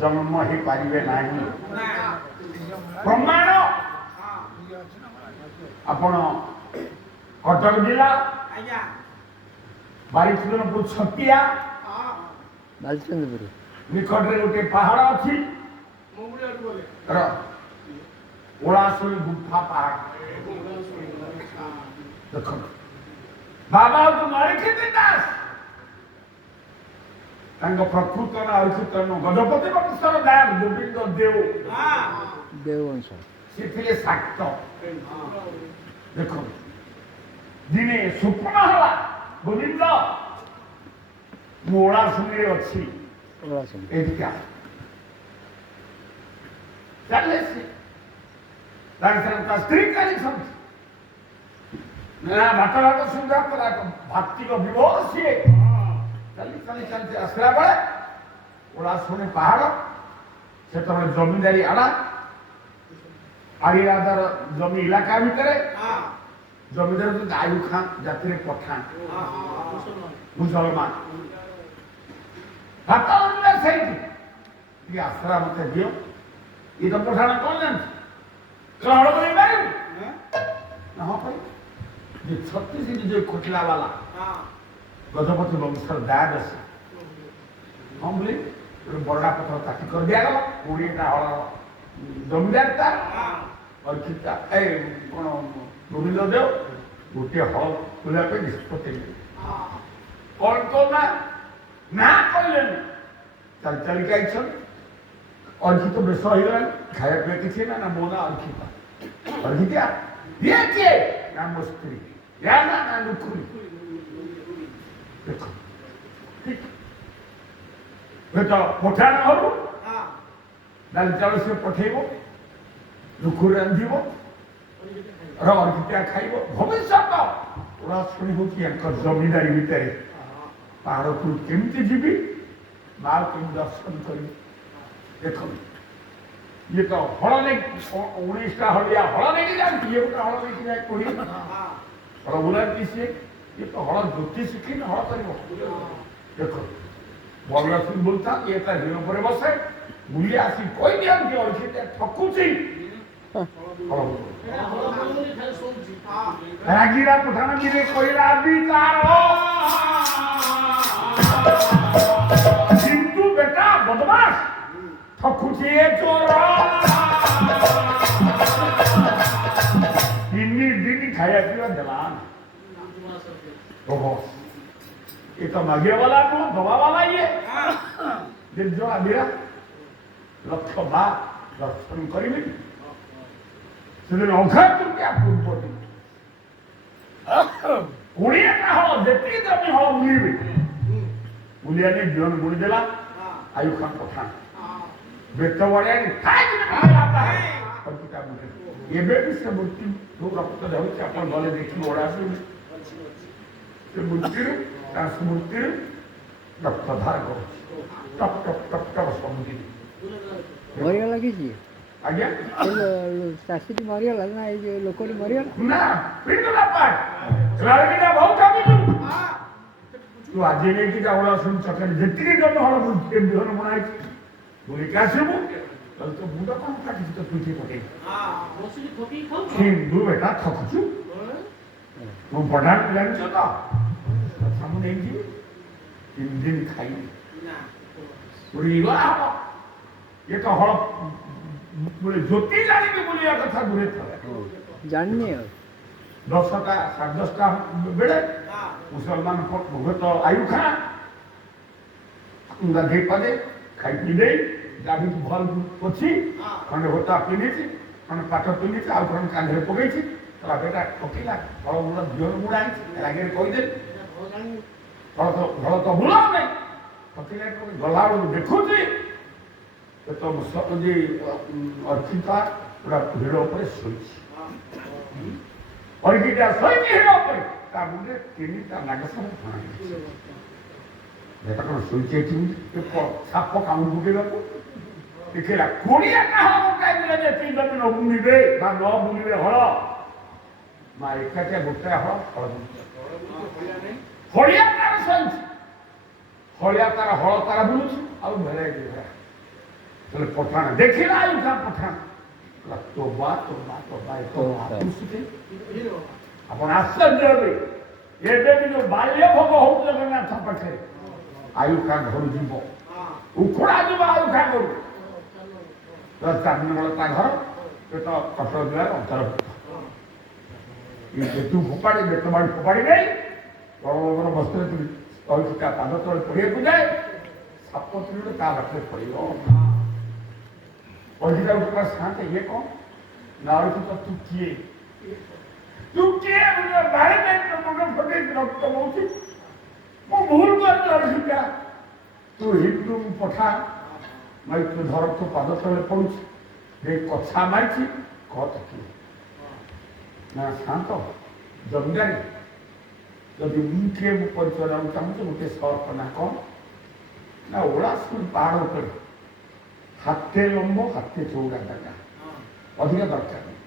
ଜନ୍ମ ହେଇପାରିବେ ନାହିଁ। ପ୍ରମାଣ ଆପଣ କଟକ ଜିଲ୍ଲା ବାରିଚନ୍ଦ୍ରପୁର ଛତିଆ ନିକଟରେ ଗୋଟେ ପାହାଡ଼ ଅଛି ଓଳାଶୁଣୀ ଗୁମ୍ଫା ପାହାଡ଼। ଦେଖନ୍ତୁ ବାବା ହଉଛି ମାଣିକେତି ଦାସ, ତାଙ୍କ ପ୍ରକୃତ ନା ଅଚ୍ୟୁତ ଗଜପତି ବଂଶର ଦାସ ଗୋବିନ୍ଦ ଦେଓବଂଶ ସେ ଥିଲେ ଶାକ୍ତ। ଦେଖନ୍ତୁ ଦିନେ ସ୍ୱପ୍ନ ହେଲା ଗୋବିନ୍ଦ ମୁଁ ଓଳାଶୁଣୀରେ ଅଛି, ଏଠିକା ଚାଲେ ସେ ତା ସ୍ତ୍ରୀ ଚାଲିଛନ୍ତି ବାଟ ସୁବିଧା କଲା ଭାତିକ ବିଭୋର ସିଏ ଚାଲି ଚାଲି ଚାଲି ଆସିଲା ବେଳେ ଓଳାଶୁଣୀ ପାହାଡ଼ ସେତେବେଳେ ଜମିଦାରୀ ଆଡ଼ା ଆଡ଼ିରାଦାର ଜମି ଇଲାକା ଭିତରେ ଜମିଦାର ଆୟୁବ ଖାଁ ଜାତିରେ ପଠାଣ ମୁସଲମାନ ଭାତ ସେଇଠି ଟିକେ ଆଶ୍ରା ମତେ ଦିଅ। ଇଏ ତ ପଠାଣ କଣ ଜାଣିଛି ହଳ କରି ପାରିବୁ ନା ହଁ କହି ଯେ ଛତିଶ ନିଜ ଖୋଟିଲା ବାଲା ଗଜପତି ବଂଶର ଦାଦ ଅଛି ହଁ ବୋଲି ଗୋଟେ ବରଡ଼ା ପଥର ତାକି କରି ଦିଆଗଲା। 20ଟା ହଳ ଜମିଦାରଟା ଅର୍ଚିତା କ'ଣ ଗୋବିନ୍ଦ ଦେବ ଗୋଟିଏ ହଳ ତୁଳିବା ପାଇଁ ନିଷ୍ପତ୍ତି ନେଲେ। କ'ଣ କଲା ନା କହିଲେନି ଚାଲି ଚାଲିକି ଆଇଛନ୍ତି। ଅର୍ଚିତ ବେଶ ହେଇଗଲାଣି ଖାଇବା ପିଇବା କିଛି ନା ମୋ ନା ଅର୍ଚିତା। ଅର୍ଚିତା ଇଏ କିଏ ନା ମୋ ସ୍ତ୍ରୀ, ୟା ନା ନୁଖୁରୀ। ଦେଖ ହୁଏତ ପଠାଣ ହବ ଡାଲି ଚାଉଳ ସେ ପଠେଇବ, ନୁଖୁରୀ ରାନ୍ଧିବ, ଅର୍ଚିତା ଖାଇବ। ଭବିଷ୍ୟତ ଓଳାଶୁଣୀ ହଉଛି ୟାଙ୍କ ଜମିଦାରୀ ଭିତରେ। ପାହାଡ଼କୁ କେମିତି ଯିବି ମା କେମିତି ଦର୍ଶନ କରିବି। ଦେଖନ୍ତୁ ଇଏ ତ ହଳ ନେଇକି 19ଟା ହଳିଆ ହଳ ନେଇକି ଯାଆନ୍ତି, ଇଏ ଗୋଟେ ହଳ ନେଇକି ଯାଏ କୋଡ଼ି ହଳ ବୁଲାନ୍ତି ସିଏ। ଇଏ ତ ହଳ ଜ୍ୟୋତି ଶିଖିନି ହଳ କରିବ। ଦେଖନ୍ତୁ ବଳଲକ୍ଷ୍ମୀ ବୁଲତା ଇଏ ତା ହିର ଉପରେ ବସେ ବୁଲି ଆସି କହିଦିଅନ୍ତି ଅର୍ଚିତା ଠକୁଛି ରାଗିରା ପଠାଣ ଗିରେ କହିଲା ବି ତାର କିନ୍ତୁ ବେଟା ବଦମାସ ଠକୁଛି ଏ ଚୋର। 3 ଦିନ ଖାଇବା ପିଇବା ଦେଲା। ଓହୋ ये तो मागिया वाला को दवा वाला ये दिन जो आदिरा लक्ष्य बा दर्शन करिबे सेदिन अंखा क्या पूर्व दिन 20टा हल जेती जमी हल बुलिबे बुलियाने जीवन बुली देला आयु खान पठान बेत वाले खाई लाता है पतिका बुले ये भी से मूर्ति लोग रक्त जाउछ अपन गले देखि ओडासु से मूर्ति स्मृति रक्तधार कर टप टप टप टप समुद्री मरिगला किसी आज्ञा चाषी मरिगला ना ये लोक मरिगला ना पिंडला पाट रागिना बहुत कामी तू आज ने की जावला सुन चकन जेतिके जम हळ बुझे बिहन बनाई बोली कासेबु तल तो बुडा कोन काटी तो तुझे पटे हां बसली खोटी खाऊ हिंदू बेटा थकछु मो बडा जानछ तो हम नहीं जी 3 दिन खाई ये तो हल बोले ज्योति जानी के बोलिया कथा दूरे था जाननी 10टा 10:30 बेले मुसलमान को भगत आयु खा गाधे पदे खाई पी दे गाड़ी भल अछि खंड होता पिनी खंड पाठ पिनी आ खंड कांधे पगई तला बेटा ठोकिला फल मुड़ा जोर मुड़ाई लागे कहि दे ଭଲ ତ ବୁଲା ନାହିଁ ଗଲା ବେଳକୁ ଦେଖୁଛି ତ ଯେ ଅର୍ଚିତା ପୁରା ଭିଡ଼ ଉପରେ ଶୋଇଛି। ଅର୍ଚିତା ଶୋଇଛି ଭିଡ଼ ଉପରେ ତା ମୁଣ୍ଡରେ 3ଟା ନାଗସାପ ଫଣା ହେଇଛି। এটা କ'ଣ ଶୋଇଛି ଏଠି ସାପ କାମୁଡ଼ି ପକେଇବାକୁ ଦେଖିଲା 20ଟା ହଳ ପକାଇଥିଲେ ଯେ 3 ଜମି ନ ବୁଲିବେ ବା ନ ବୁଲିବେ ହଳ ମା ଏକାଠିଆ ଗୋଟାଏ ହଳ ହଳ ହଳିଆ ତାର ଶୋଇଛି ହଳିଆ ତାର ହଳ ତାର ବୁଲୁଛି ଆଉ ଭେରାଇଟି बोले पठाण देखिला आयुषा पठाण तोबा तोबा तोबा तो आपुषिके आपण आश्चर्य हेबे एबे भी जो बाल्य भोग हो जगन्नाथ पाखे आयुषा घर जीव उखुड़ा जीव आयुषा घर चांदनी ता घर ये तो कटक जिला अंतर्भुक्त ये बेतु फोपाड़ी बेतबाड़ी फोपाड़ी नहीं बड़ बस्तर अहिता पाद तले पड़े जाए साप तीन ता बाटे पड़ो अहिता गोटे शांत ये कौन ना तो तू किए बारे मुझे फटे रक्त बहुची मु भूल कर तू हिंदू पठा मैं तू धर तू पाद तले पड़ुची कछा मारी कत किए ना शांत जमीदारी जदि मुझे परिचय देना चाहूँ गोटे सर्प ना कौन ना ओलासपुर पहाड़ पर हाथे लंब हाथे चौड़ा जगह अधिक दरकार नहीं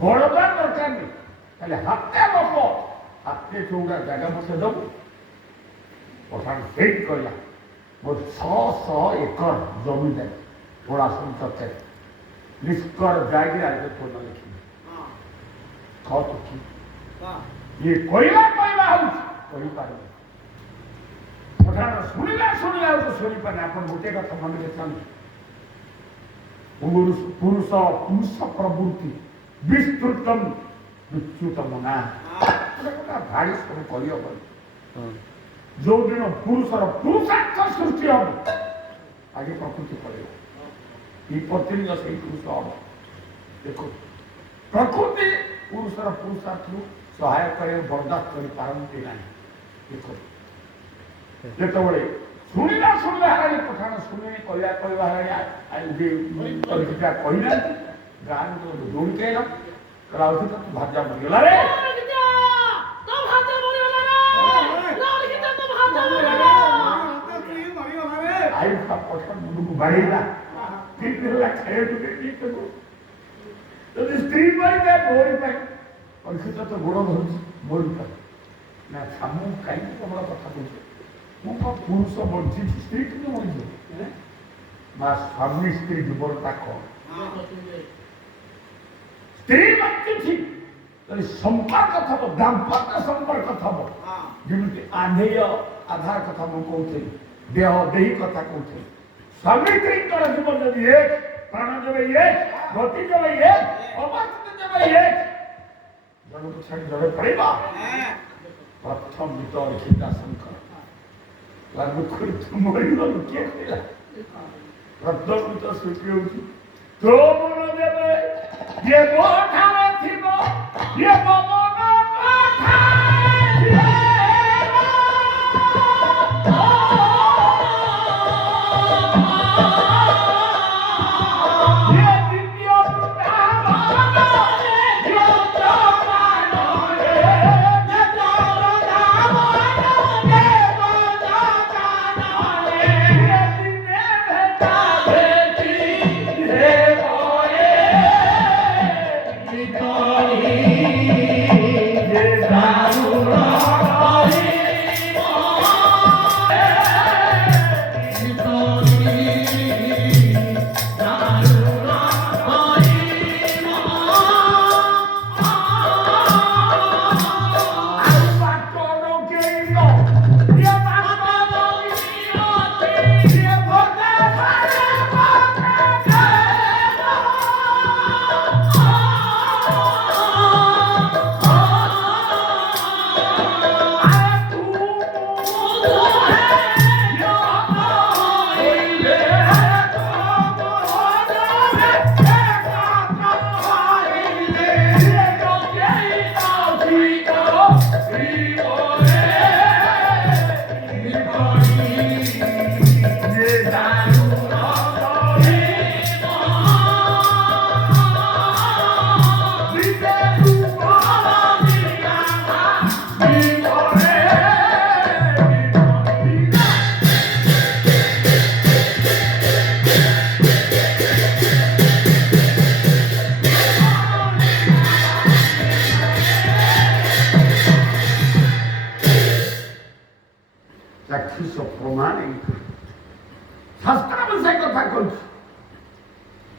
बड़दार दरकार नहीं खाली हाथे लंब हाथे चौड़ा जगह मत दब पठान से कहला मोर 600 एकर जमीदारी ओलासपुर तक निष्कर जाएगी आज तो न लिखी कत की ये कहला कहला कही पार पठान शुणिला शुणिला तो शुणी पारे आप गोटे कथा मन देखते पुरुष पुरुष प्रवृत्ति विस्तृतम विच्युतम ना भाड़ी सब कह जो दिन पुरुषर पुरुषार्थ सृष्टि हम आगे प्रकृति पड़े प्रतिलिंग से पुरुष हम देखो प्रकृति पुरुषर पुरुषार्थ सहाय करे बर्दाश्त कर पारती ना देखो जिते शुणिला शुणिला हारे पठाण शुणे कहला कहवा कहना गाँव दौड़ी के कला भाजा मरीगला रे आयुषा पठाण मुंड को बाढ़ेगा खाए स्त्री मरी जाए मोरी पाई परीक्षित तो गोड़ धर मोरी पाई ना सामू कहीं कमला कथा कहते मु पुरुष बंची स्त्री कि मरीज माँ स्वामी स्त्री जीवनता कौन स्त्री बंची संपर्क थब दाम्पत्य संपर्क थब जमी आंधेय आधार कथा मुझे कहते देह देही कथा कहते स्वामी स्त्री जीवन जब एक प्राण जब एक गति जब एक अवस्थित जब एक जन को छाड़ी जड़े पड़ेगा प्रथम गीत लिखिता शंकर मरी गलु किए कहला प्रथम गीत स्वीकृति होती तो मन देवे ये बोठावे थिबो ये पवन पाठाए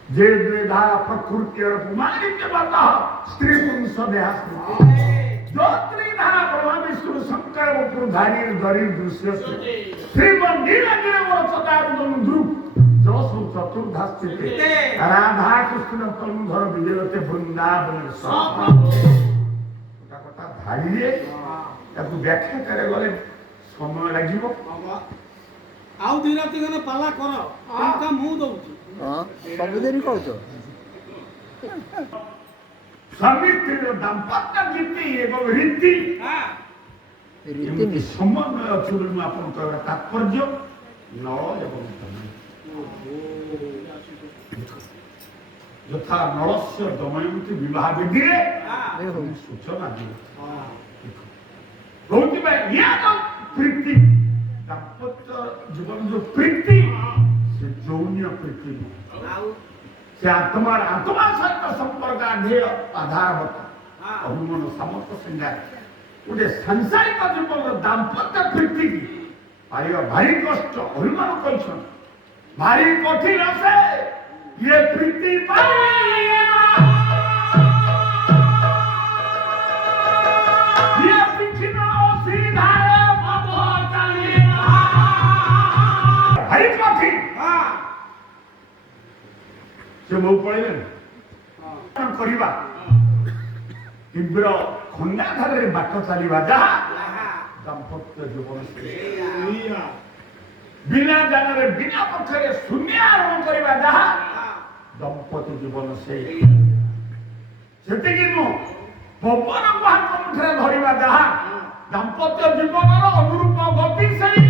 जे द्वेधा प्रकृति और पुमानित्य बता स्त्री पुरुष देहा जो त्रिधा ब्रह्मा विष्णु शंकर व पुरधारी दरी दृश्य श्री मंदिर अग्रे वो सदारु बंधु जो सु चतुर्धा स्थित राधा कृष्ण तनुधर विजयते वृंदावन कथा धाड़िए ताकू व्याख्या करे गले समय लागिबो आउ दी राति गने पाला कर तुमका मु दउची ହଁ ସବୁଦିନ କହୁଛ स्वामी स्त्री दाम्पत्य नीति एवं रीति ରୀତି ଏମିତି ସମନ୍ୱୟ ଅଛି ବୋଲି ମୁଁ ଆପଣଙ୍କୁ କହିବାର ତାତ୍ପର୍ଯ୍ୟ ନଳ ଏବଂ ଦମୟନ୍ତୀ। ଯଥା ନଳସ୍ୟ ଦମୟନ୍ତୀ ବିବାହ ବିଧିରେ ସୂଚନା ଦିଏ ଯୋଉଥିପାଇଁ ୟାର ପ୍ରୀତି ଦାମ୍ପତ୍ୟ ଜୀବନ ଯୋଉ ପ୍ରୀତି ସେ ଯୌନୀୟ ପ୍ରୀତି ନୁହଁ ସେ ଆତ୍ମା ସହିତ ସମ୍ପର୍କ ଆଧାରଭୂତ ଅଭିମନ ସମସ୍ତ ସିଙ୍ଗାର ଗୋଟେ ସାଂସାରିକ ଜୀବନର ଦାମ୍ପତ୍ୟ ପ୍ରୀତି ପାଇବା ଭାରି କଷ୍ଟ ଅଭିମାନ କହିଛନ୍ତି ଭାରି କଠିନ ସେ ଇଏ ପ୍ରୀତି ଭାରି କଠିନ ସେ ମୋ ପଳେଇଲେ କରିବା ତୀବ୍ର ଖଣ୍ଡାଧାରରେ ବାଟ ଚାଲିବା ଯାହା ଦାମ୍ପତ୍ୟ ଜୀବନ ବିନା ଜାନରେ ବିନା ପକ୍ଷରେ ଶୂନ୍ୟ ଆରୋହଣ କରିବା ଯାହା ଦମ୍ପତି ଜୀବନ ସେଇ ସେତିକି ନୁହଁ ପବନକୁ ହାତ ମୁଠାରେ ଧରିବା ଯାହା ଦାମ୍ପତ୍ୟ ଜୀବନର ଅନୁରୂପ ଗତି ସେଇ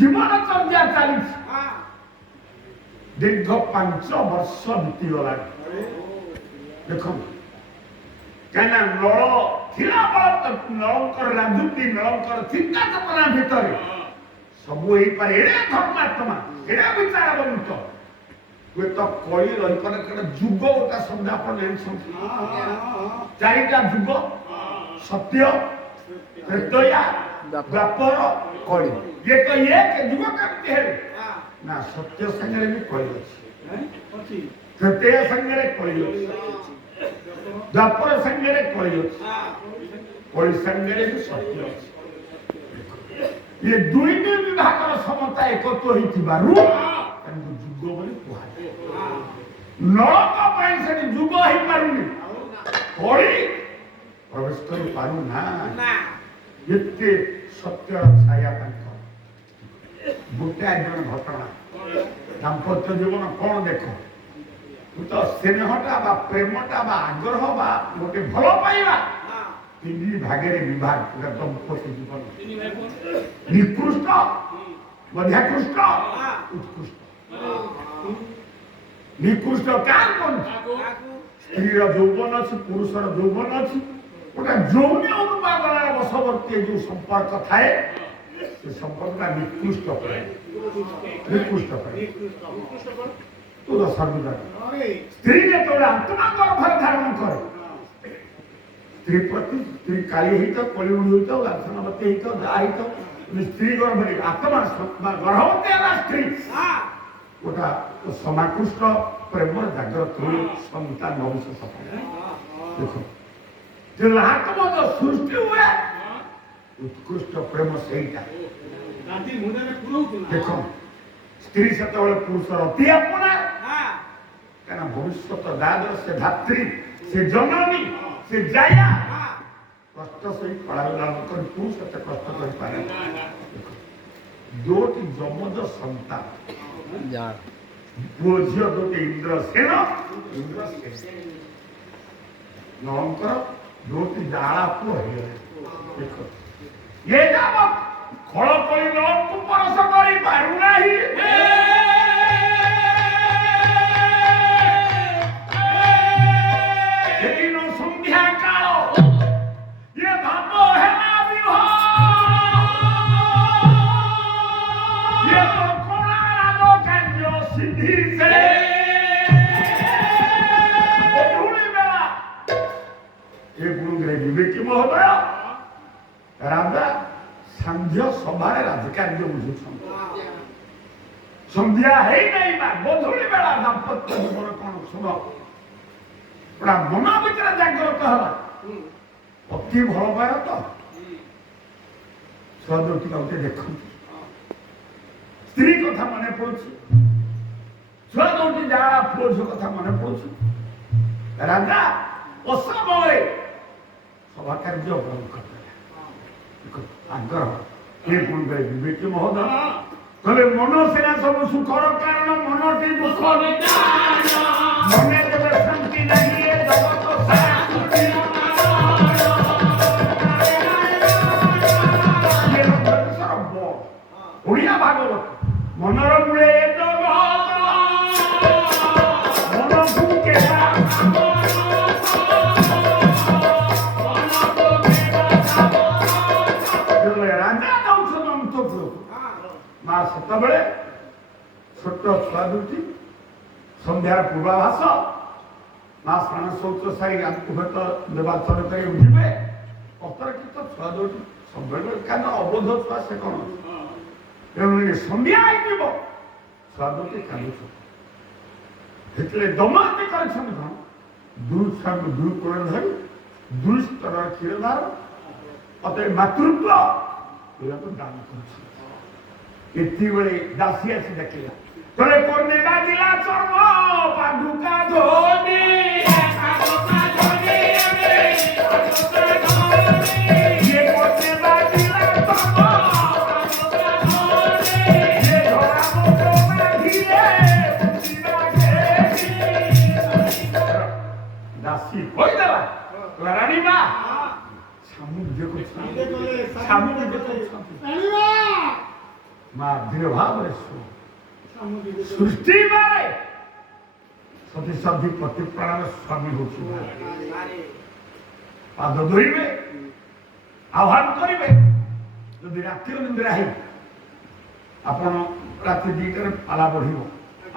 জীবন চর্যা চালিছে দীর্ঘ 5 বর্ষ বিতিগলা দেখুন কেন নল ଥିଲା নলঙ্কর রাজুতি নলঙ্কর চিন্তা চেতনা ভিতরে ସବୁ ହେଇପାରେ ଏଡ଼େ ଧର୍ମାତ୍ମା ଏଡ଼େ ବିଚାରବନ୍ତ ହୁଏତ କଳି ରହିପାରେ କାରଣ ଯୁଗ ଗୋଟା ଶବ୍ଦ ଆପଣ ଜାଣିଛନ୍ତି 4ଟା ଯୁଗ ସତ୍ୟ ତ୍ରେତୟା ଦ୍ୱାପର କଳି ये तो ये के युग करते हैं ना सत्य संगरे भी कोई अछि तृतीय संगरे कोई अछि द्वापर संगरे कोई अछि कोई संगरे भी सत्य अछि ये दुई विभाग समता एकत्व होइथिबारु तनको युग बोली कुहा नरक ପାଇଁ ସେଠି ଯୁଗ ହେଇ ପାରୁନି କୋଳି ପ୍ରବେଶ କରି ପାରୁ ନା ଏତେ ସତ୍ୟର ଛାୟା ତାଙ୍କ ଗୋଟେ ଜଣ ଘଟଣା ଦାମ୍ପତ୍ୟ ଜୀବନ କଣ ଦେଖ ତ ସ୍ନେହଟା ବା ପ୍ରେମଟା ବା ଆଗ୍ରହ ବା ଗୋଟେ ଭଲ ପାଇବା 3 ଭାଗରେ ବିଭାଗ ପୁରା ଦମ୍ପତ୍ୟ ଜୀବନ ନିକୃଷ୍ଟ ମଧ୍ୟାକୃଷ୍ଟ ଉତ୍କୃଷ୍ଟ ନିକୃଷ୍ଟ କାହାର କଣ ସ୍ତ୍ରୀର ଯୌବନ ଅଛି ପୁରୁଷର ଯୌବନ ଅଛି ଗୋଟେ ଯୌନ ଅନୁପାଦନର ବଶବର୍ତ୍ତୀ ଯୋଉ ସମ୍ପର୍କ ଥାଏ ସେ ସମ୍ପର୍କଟା ନିକୃଷ୍ଟ ପ୍ରେମ ନିକୃଷ୍ଟ ପ୍ରେମ ତୁ ତ ସର୍ବଦା ସ୍ତ୍ରୀ ଯେତେବେଳେ ଆତ୍ମା ଗର୍ଭରେ ଧାରଣ କରେ ସ୍ତ୍ରୀ ପ୍ରତି ସ୍ତ୍ରୀ କାଳି ହେଇଥାଉ କଳିଉଡ଼ି ହେଇଥାଉ ଲାକ୍ଷଣବତୀ ହେଇଥାଉ ଯାହା ହେଇଥାଉ ସ୍ତ୍ରୀ ଗର୍ଭରେ ଆତ୍ମା ଗର୍ଭବତୀ ହେଲା ସ୍ତ୍ରୀ ଗୋଟା ସମାକୃଷ୍ଟ ପ୍ରେମର ଜାଗ୍ରତ ହୁଏ ସନ୍ତାନ ଭବିଷ୍ୟତ ଦେଖ जो आत्मा जो सृष्टि हुए उत्कृष्ट प्रेम सहीटा देखो स्त्री से पुरुषर अति अपना कहना भविष्य दादर से धात्री से जननी से जाया कष्ट सही पढ़ाला पुरुष एत कष्ट कर पारे दोटी जमज संतान पुओ झील दोटी इंद्रसेन नलंकर दोटी जाला पुओ देखो ये जब फल पड़ी नलंकु परस करी पारु नाही सेदिन संध्या काल ये भाव हेला विवाह ये तो कोणा राग कार्य सिद्धि से ରାଜା ସାନ୍ଧ୍ୟ ସଭାରେ ରାଜକାର୍ଯ୍ୟ ବୁଝୁଛନ୍ତି। ସନ୍ଧ୍ୟା ହେଇନାହିଁ ବା ଗୋଧୂଳି ବେଳା ଦାମ୍ପତ୍ୟ ଜୀବନ କଣ ଶୁଭ ପୁରା ମନ ଭିତରେ ଜାଗ୍ରତ ହେଲା। ଅତି ଭଲ ପାୟ ତ ଛୁଆ ଦୁଇଟି ଆଉ ଦେଖନ୍ତି। ସ୍ତ୍ରୀ କଥା ମନେ ପଡୁଛି, ଛୁଆ ଦୁଇଟି ଯାହା ପୁଅ ଝିଅ କଥା ମନେ ପଡୁଛି। ରାଜା ଅସମୟରେ ସଭା କାର୍ଯ୍ୟ ବନ୍ଦ କରିଦେଲା। ଆଗ୍ରହ କିଏ କଣ କହିବେ ବିବେକୀ ମହୋଦୟ କହିଲେ ମନ ସିନା ସବୁ ସୁଖର କାରଣ ମନଟି ଦୁଃଖ ମନେ ଯେବେ ଶାନ୍ତି ନାହିଁ ଏ ଜଗତ ସାରା ଓଡ଼ିଆ ଭାଗବତ ମନର ମୂଳେ ମନକୁ ରାଜା ଯାଉଛନ୍ତି ଅନ୍ତପୁର ମା ସେତେବେଳେ ଛୋଟ ଛୁଆ ଦୁଇଟି ସନ୍ଧ୍ୟାର ପୂର୍ବାଭାସ ମା ସ୍ନାନ ଶୌଚ ସାରି ହୁଏତ ନିର୍ବାଚନ କରି ଉଠିବେ ଅତର୍କିତ ଛୁଆ ଦୁଇଟି ସବୁବେଳେ କାରଣ ଅବୋଧ ଛୁଆ ସେ କଣ ତେଣୁ ସନ୍ଧ୍ୟା ହେଇଯିବ ଛୁଆ ଦୁଇଟି କାନ୍ଦୁଛନ୍ତି। ସେଥିରେ ଦମାନ୍ତି କରିଛନ୍ତି କଣ ଦୁଇ ଛୁଆଙ୍କୁ ଦୁଇ କୋଳ ଧରି ଦୁଇ ସ୍ତରର କ୍ଷୀରଧାର ଅତଏ ମାତୃତ୍ୱ ଏହାକୁ ଦାନ କରୁଛନ୍ତି। ଏତିକିବେଳେ ଦାସୀ ଆସି ଦେଖିଲା ତଳେ କର୍ଣ୍ଣେ ବାଜିଲା ଚର୍ମ ପାଦୁକା ଧୋନି ଦାସୀ କହିଦେଲା ରାଣୀ ମା ସାମୁଦ୍ରିକ ମା ଦୃଢ଼ ଭାବରେ ସୃଷ୍ଟି ମାରେ ସତୀ ସନ୍ଧି ପ୍ରତିପ୍ରାଣର ସ୍ୱାମୀ ହଉଛି ପାଦ ଧୋଇବେ ଆହ୍ୱାନ କରିବେ। ଯଦି ରାତିର ନିଦ୍ରା ହେଇ ଆପଣ ରାତି 2টাରେ ପାଲା ବଢିବ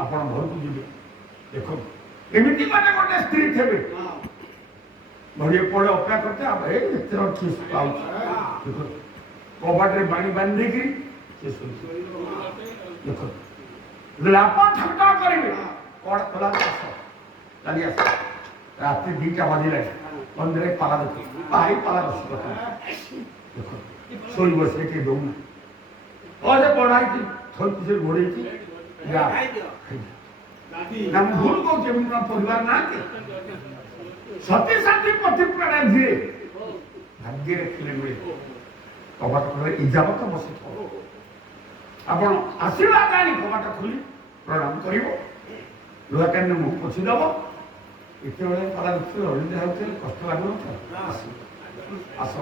ଆପଣ ଘରକୁ ଯିବେ ଦେଖନ୍ତୁ ଏମିତି ମାନେ ଗୋଟେ ସ୍ତ୍ରୀ ଥିବେ ଘଡ଼ିଏ ପଡ଼େ ଅପେକ୍ଷା କରିତେ ଏତେ କିସ୍ ପାଉଛି ଦେଖନ୍ତୁ କବାଟରେ ବାଣି ବାନ୍ଧିକିରି ସେ ଶୋଇଛି ଦେଖନ୍ତୁ ଯଦି ଆପଣ ଠକା କରିବେ କଣ ଖୋଲା ଆସ ଚାଲି ଆସ ରାତି 2ଟା ବାଜିଲାଣି ମନ୍ଦିରରେ ପାଲା ଦେଖ ଭାଇ ପାଲା ବସି କଥା ଦେଖନ୍ତୁ ଶୋଇ ବସେ କେହି ଦଉନା ଅଧେ ବଢ଼ାଇଛି ଥରୁଛି ସେ ଘୋଡ଼େଇଛି ନା ମୁଁ ଭୁଲ କହୁଛି ଏମିତି ପରିବାର ନାହାନ୍ତି ସତୀ ସାଥୀ ପ୍ରତିପ୍ରାଣ ଯିଏ ଭାଗ୍ୟରେ ଥିଲେ ମିଳେ କବାଟ ଖୋଲେ ଇଜାବତ ବସିଥିବ ଆପଣ ଆସିବା କାଲି କବାଟ ଖୋଲି ପ୍ରଣାମ କରିବ ଲୁହାକାଣ୍ଡ ମୁହଁ ପୋଛିଦେବ ଏତେବେଳେ ପାଲା ଦେଖିଲେ ଅଳିନ୍ଦା ହେଉଥିଲେ କଷ୍ଟ ଲାଗୁନଥିଲା ଆସ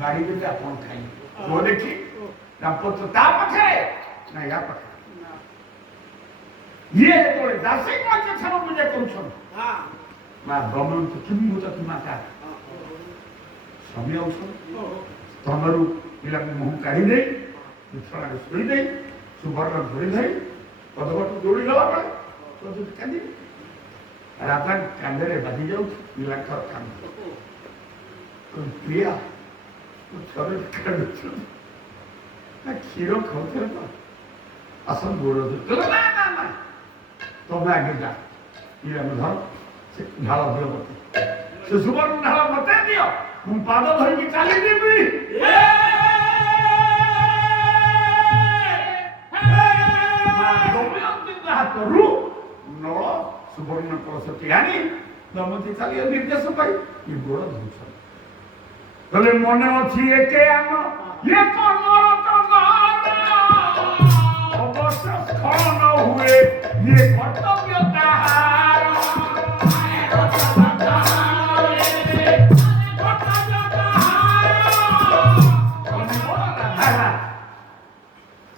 ବାଡ଼ି ଦେଲେ ଆପଣ ଖାଇବେ ପୁଅ ଦେଖି ଦାମ୍ପତ୍ୟ ତା ପାଖରେ ନା ୟା ପାଖରେ ଇଏ ଯେତେବେଳେ ଦାସୀ କହିছে ଛାଡ଼ ପୂଜା କରୁଛନ୍ତି ମା ବ୍ରହ୍ମଙ୍କୁ କିମ୍ଭୂତ କି ମାତା ସ୍ୱାମୀ ଆଉଛନ୍ତି ସ୍ତନରୁ ପିଲାକୁ ମୁହଁ କାଢ଼ି ଦେଇ ବିଛଣାରେ ଶୋଇ ଦେଇ ସୁବର୍ଣ୍ଣ ଧରି ଧରି ପଦବଟ ଦୌଡ଼ି ଗଲା ବେଳେ କାନ୍ଦିବେ ରାଜା କାନ୍ଧରେ ବାଜି ଯାଉଛି ପିଲାଙ୍କର କାନ୍ଦ ପ୍ରିୟା ଛୁଆରେ କାନ୍ଦୁଛନ୍ତି ନା କ୍ଷୀର ଖାଉଥିଲେ ତ ଆସନ ଗୋଡ଼ ନା ନା ନା ତମେ ଆଗେ ଯା ପିଲାକୁ ଧର ସେ ଢାଳ ଦିଅ ମତେ ସେ ସୁବର୍ଣ୍ଣ ଢାଳ ମତେ ଦିଅ ମୁଁ ପାଦ ଧରିକି ଚାଲିଯିବି ହାତରୁ ନଳ ସୁବର୍ଣ୍ଣ କଳସଟି ଆଣି ଦମତି ଚାଲିବା ନିର୍ଦ୍ଦେଶ ପାଇ ଏ ଗୋଡ଼ ଧରୁଛନ୍ତି କହିଲେ ମନେ ଅଛି ଏକେ ଆମ ଅବଶ୍ୟ ସ୍ଖଳନ ହୁଏ ଇଏ କର୍ତ୍ତବ୍ୟ ତାହାର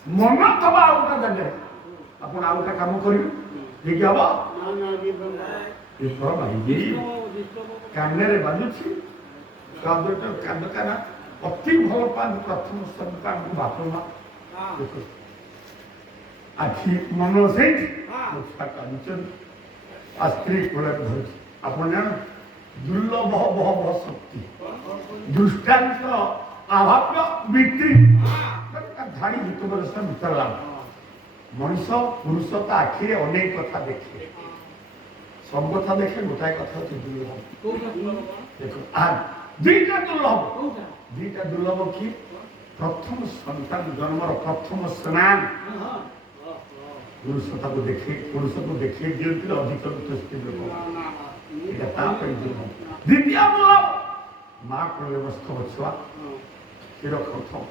ମନ ଥବା ଆଉ ଗୋଟେ ଦେବେ ଆପଣ ଆଉ ଗୋଟେ କାମ କରିବେ ଠିକ ହବ କାନରେ ବାଜୁଛି କାନ୍ଦ କାନା ଅତି ଭଲ ପାଆନ୍ତି ପ୍ରଥମ ସନ୍ତାନକୁ ବାପ ମା ଆଖି ମନ ସେଇଠି କାନ୍ଦୁଛନ୍ତି ଆଉ ସ୍ତ୍ରୀ କୋଳରେ ଧରିଛି ଆପଣ ଜାଣ ଦୁର୍ଲଭ ବହ ଶକ୍ତି ଦୃଷ୍ଟାନ୍ତ अभाव्य व्यक्ति ধাড়ি যুক্তবর্ষ চললাম মଣିষ পুরুষ তা আখিরে অনেক কথা দেখে সব কথা দেখে গোটায় কথা হচ্ছে দুর্লভ দেখো আর দুইটা দুর্লভ কি প্রথম সন্তান জন্মর প্রথম স্নান পুরুষতাকে দেখে দিয়েছিল অধিক স্ত্রী লোক এটা তাপরে দুর্লভ দ্বিতীয় দুর্লভ মা কোলে বস্তব ছুয়া କ୍ଷୀର ଖାଉଥାଉ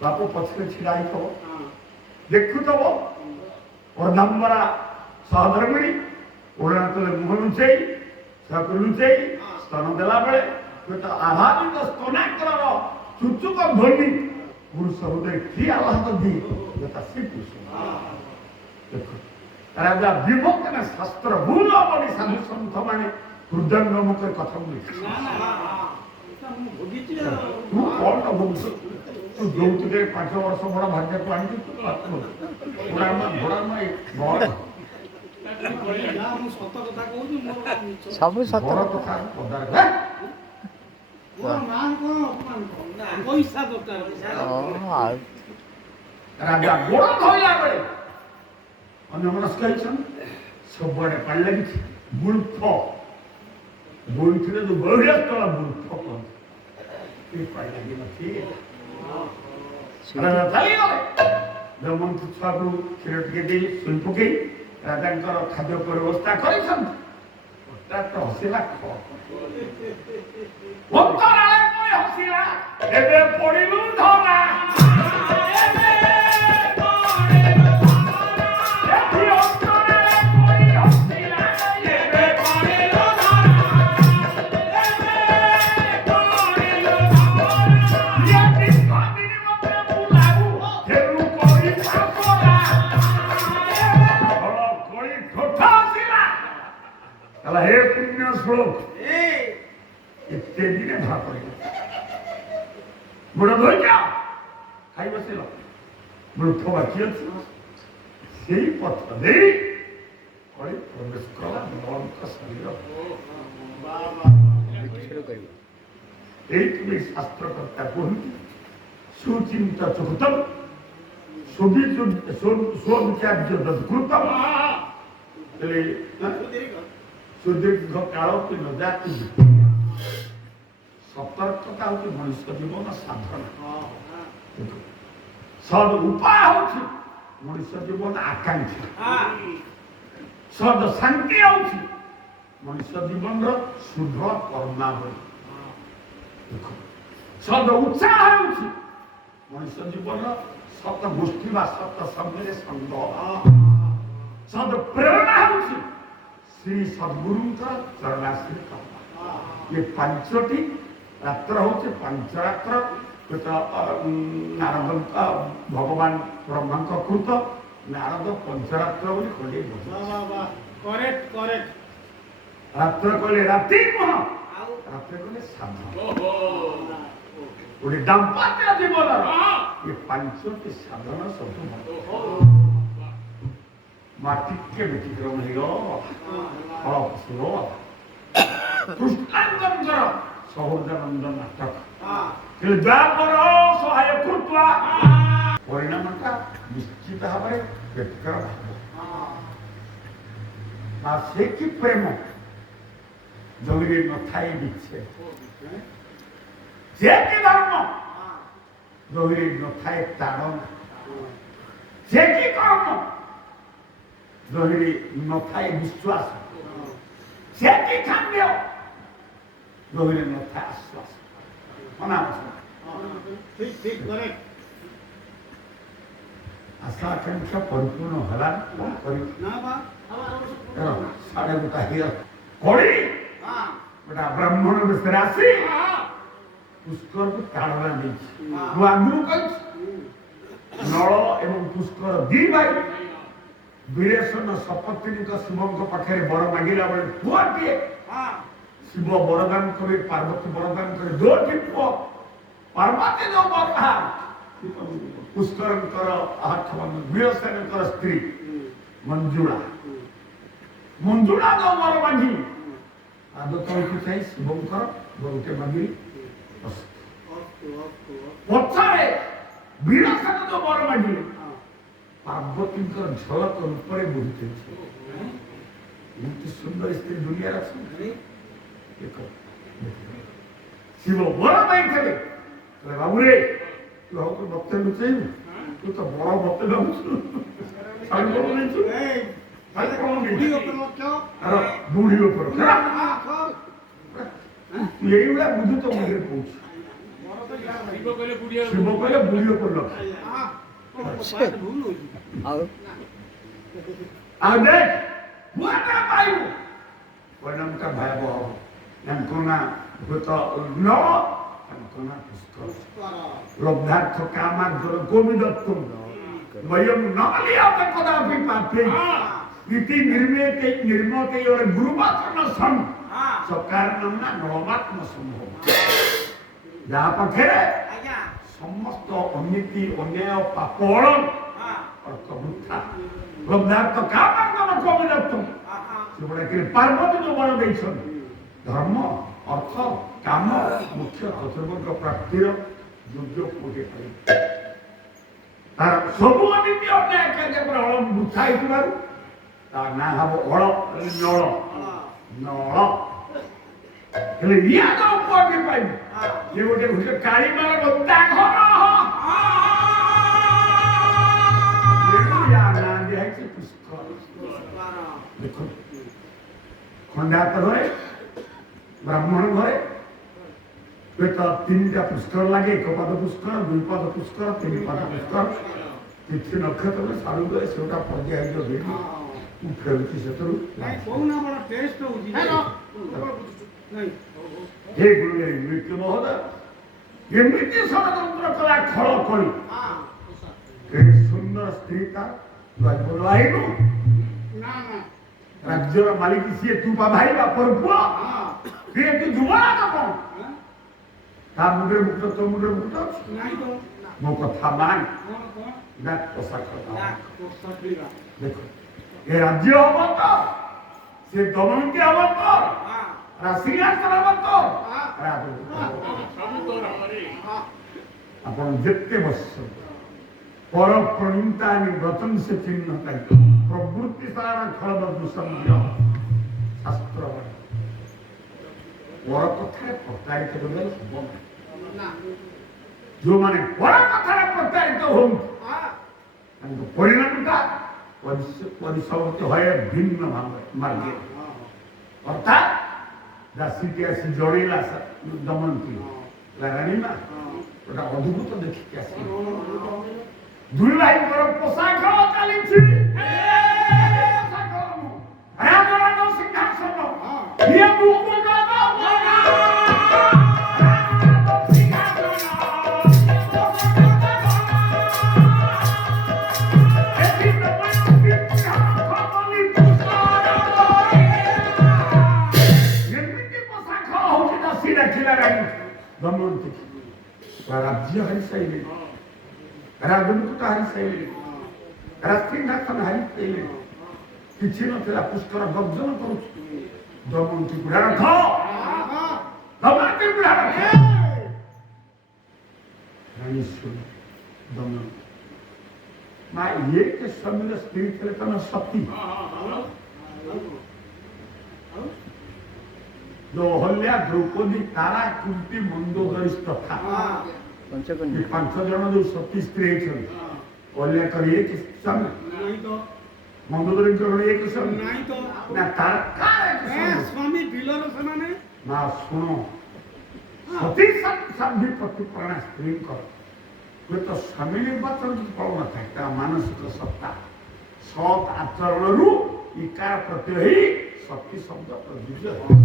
ବାପ ପଛରେ ଛିଡ଼ା ହେଇଥିବ ଦେଖୁଥିବ ଅର୍ଦ୍ଧାମ୍ବରା ସହଧର୍ମିଣୀ ଓଢ଼ଣା ତଳେ ମୁହଁ ଲୁଚେଇ ଛୁଆକୁ ଲୁଚେଇ ସ୍ତନ ଦେଲା ବେଳେ ହୁଏତ ଆଭାବିତ ସ୍ତନାକରର ଚୁଚୁକ ଧ୍ୱନି ପୁରୁଷ ହୃଦୟ କି ଆହ୍ଲାଦ ଦିଏ ଯଥା ଶ୍ରୀକୃଷ୍ଣ ଦେଖ ରାଜା ବିଭକ୍ତ ଶାସ୍ତ୍ର ଭୁଲ ବୋଲି ସାଧୁ ସନ୍ଥ ମାନେ ହୃଦୟଙ୍ଗମ କରି କଥାକୁ ଲେଖିଛନ୍ତି ତୁ କଣ ଭୋଗୁଛୁ ତୁ ଯୌତୁକରେ 5 ବର୍ଷ ବଡ଼ ଭାଗ୍ୟକୁ ଆଣିଛୁ ସବୁ ସତ ପଇସା ଦରକାର ରାଜା ଗୋଡ଼ ଧୋଇଲା ବେଳେ ଅନ୍ୟମନସ୍କ ହେଇଛନ୍ତି ସବୁଆଡ଼େ ପାଣି ଲାଗିଛି ବୃକ୍ଷ ବଇଥିରେ ଯୋଉ ବଢିଆ ତଳା ବୃକ୍ଷ କହନ୍ତି ପାଣି ଲାଗିନଛି ଛୁଆକୁ କ୍ଷୀର ଟିକେ ଦେଇ ଶୋଇ ପକେଇ ରାଜାଙ୍କର ଖାଦ୍ୟ ବ୍ୟବସ୍ଥା କରିଛନ୍ତି ହସିଲା ହସିଲା ଏବେ ପଡ଼ିଲୁ ଧରା हे पुण्य श्लोक एते दिने धरा पड़े बुढ़ा धोई क्या खाई बसिल वृक्ष बाकी अच्छे से पथ दे प्रवेश कला शरीर शास्त्रकर्ता कहते सुचिंता चुकृतम स्वविचार्यकृतम सुदीर्घ काल की न जाती सतर्कता हूँ मनुष्य जीवन साधना सद उपाय हूँ मनुष्य जीवन आकांक्षा सद शांति हूँ मनुष्य जीवन शुद्ध कर्मावली सद उत्साह हूँ मनुष्य जीवन सत गोष्ठी व सत संगे संग सद प्रेरणा हूँ श्री सद्गुरु चरणाश्री ये पांचटी रात्र हूँ पंचरात्र नारद भगवान ब्रह्मा कृत नारद पंचरात्र बोली खोले रात्र कहले राति कह रात्र कहले साधन गोटे दाम्पत्य जीवन ये पांचटी साधन सब माटिके व्यतिक्रम फल फसल कृष्णांदर सहोदरनंद नाटक द्वापर सहाय कृत्वा परिणामटा निश्चित भाव व्यतिक्रम भाव से कि प्रेम जगरे न थाए विच्छेद जे कि धर्म जगरे न थाए ताड़ना जे कि कर्म जहिरे न थाए विश्वास से कि खाद्य जहिरे न थाए आश्वास मना ठीक आशा आकांक्षा परिपूर्ण होला कौन करी साढ़े गोटा हियर कड़ी गोटा ब्राह्मण बेसरे आसी पुष्कर को ताड़ना देछि आगु कहि नल एवं पुष्कर दी भाई वीरेशन सपत्नी शिव पाखे वर मांगला बेले पुआटे शिव वरदान करे पार्वती वरदान करे दोटी पुओ पार्वती जो वर पुष्कर वीरसेन स्त्री मंजुला मंजुला जो वर मांगी आद तौक चाहिए शिवंकर गोटे मांगी ପଛରେ ବୀରସେନ ଯୋଉ ବର ମାଗିଲେ ପାର୍ବତୀଙ୍କର ଝଲକ ଉପରେ ବୁଝୁଛି ଏମିତି ସୁନ୍ଦର ସ୍ତ୍ରୀ ଦୁନିଆରେ ଅଛନ୍ତି। ଦେଖ ଶିବ ବର ପାଇଥିଲେ କହିଲେ ବାବୁରେ ତୁ ଆଉ ତୁ ମତେ ଲୁଚେଇବୁ ତୁ ତ ବଡ ମତେ ଭାବୁଛୁ ଶାଢୀ କଣ ନେଇଛୁ ଶାଢୀ କଣ ନେଇଛୁ ଆର ବୁଢୀ ଉପରେ ତୁ ଏଇଭଳିଆ ବୁଝୁ ତ ମୁଣ୍ଡରେ କହୁଛୁ ଶିବ କହିଲେ ବୁଢୀ ଉପରେ ଲକ୍ଷ ଆଉ ଆଉ ଦେଖ ପୁଅଟା ପାଇବୁ ପରିଣାମଟା ଭୟାବହ ହବ ତାଙ୍କ ନାଁ ହୁଏତ ନ ତାଙ୍କ ନାଁ ପୁଷ୍କର ଲବ୍ଧାର୍ଥ କାମାର୍ଜନ ଗୋବିନ୍ଦତ୍ୱ वयम नमलियात कदापि पापे इति निर्मते और गुरुमात्म सम सकारणम ना नवमात्म संभव जहाँ पाखे समस्त अनीति अन्याय पापड़ अर्थ वृथा लब्धार्थ कामार्जन गोविन्दत्व सेबड़ा कि पार्वती जो बल देछन धर्म अर्थ काम मुख्य चतुर्वर्ग प्राप्तिर योग्य कोटे पाई तार सबु अनित्य अन्याय कार्य पर हल मुछा होइतिबारु ता ना हबो हल नळ नळ हेले इया तो कोटे पाई ये गोटे हुजे काली मार बंदा घर या ना दे है पुष्कर देखो खंडात घरे ब्राह्मण घरे तो तीनटा पुष्कर लगे एक पद पुष्कर दुई पद पुष्कर तीन पद पुष्कर तिथि नक्षत्र सारू गए सेटा पर्याय जो बेटी तू फेरुची सेतरु कोना बड़ा टेस्ट होजी नहीं हे गुरुदेव मृत्यु महोदय ये मृत्यु षड़यंत्र कला खल करी के सुंदर स्त्री का तू बोलो आइनु ना ना राज्यर मालिक सी तू बा भाई बा परपुआ फिर तू जुवाला का कौन ता मुद्रे मुक्त तो मुद्रे मुक्त नहीं तो मो कथा मान कौन ना पोशाक ना पोशाक देखो ये राज्य हबो तो से दमनती हबो तो रासिंहासन हबो तो अपन जितने वर्ष पर प्रणीतानि वचन से चिन्ह ताई प्रवृत्ति सारा खलद दुसंज्ञ शास्त्र वर कथा प्रतारित करले हबो ना जो माने वर कथा प्रतारित होम तांको परिणामटा परिसमति होय भिन्न मार्गे अर्थात दासीटी आसी जड़ेला दमनती रानी मा ओटा अद्भुत देखि आसी दुई भाई पर पोशाक चलीछि पोशाक राजा सिंहासन ये मुकुट राज्य हरि सैले राजमुकुट हरि सैले राजसिंहासन हरि सैले किछि नथिला पुष्कर गर्जन करुछि दमनती बुढ़ा रख दमनती बुढ़ा रख रानी सुन दमन मां ये के समय स्त्री थे तन सती जो हल्या द्रौपदी तारा कुंती मंदोदरी तथा पंचकन्या पांच जन जो सती स्त्री छन हल्या करिए कि समय नहीं तो मंदोदरी करिए कि समय नहीं तो ना तार का स्वामी डीलर समाने ना सुनो सती संधि प्रति प्राण स्त्री कर वे तो स्वामी निर्वाचन की फल न था मानसिक सत्ता सत आचरण रु इकार प्रत्यय ही सती शब्द प्रयुज्य है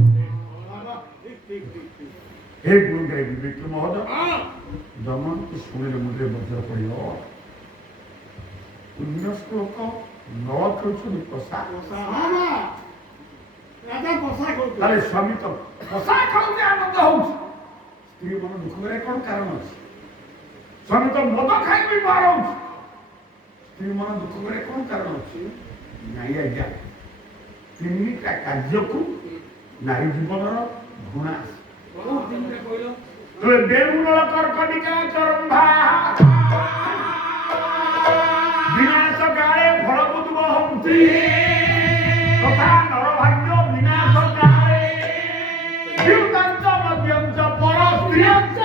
हे गुरुदेव विवेक महोदय दमन की शुणिले मुद्रे वज्र पड़ो पुण्य श्लोक न खेल पोषा राजा पोषा करते अरे स्वामी तो पोषा खेलते आनंद हो स्त्री मन दुख करे कौन कारण अच्छे स्वामी तो मद खाई भी बार स्त्री मन दुख करे कौन कारण अच्छे नाई आज्ञा तीनटा कार्य को नारी जीवन घृणा बहुत दिन रे कहलो তুই বেগুনল কর্কটিকা চরম্ভা বিনাশ কালে ফলবুদ বহন্তি তথা নরভাগ্য বিনাশ কালে জীবকাঞ্চ মধ্যঞ্চ পরস্ত্রিয়ঞ্চ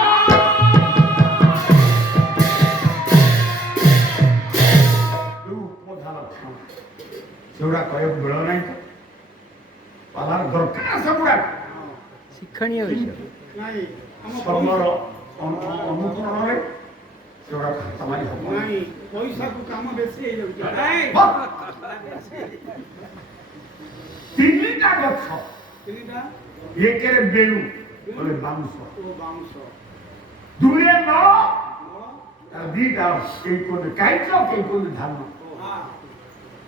সেগুলা କହିବାକୁ ବେଳ ନାହିଁ ତ ପାଲାର ଦରକାର ସେଗୁଡା ଶିକ୍ଷଣୀୟ ବିଷୟ ନାଇଁ ଆମ ସମର ଅନୁକରଣରେ ସେଗୁଡା ଖାତାମାରି ହବ ନାଇଁ ପଇସାକୁ କାମ ବେଶୀ ହେଇଯାଉଛି ତିନିଟା ଗଛ ତିନିଟା ଏକରେ ବେଳୁ ବୋଲେ ବାଉଁଶ ଓ ବାଉଁଶ ଦୁଇରେ ନଳ ନଳ ତାର ଦିଟା କେହି କୋଉଠି କାଇଚ କେହି କୋଉଠି ଧାନ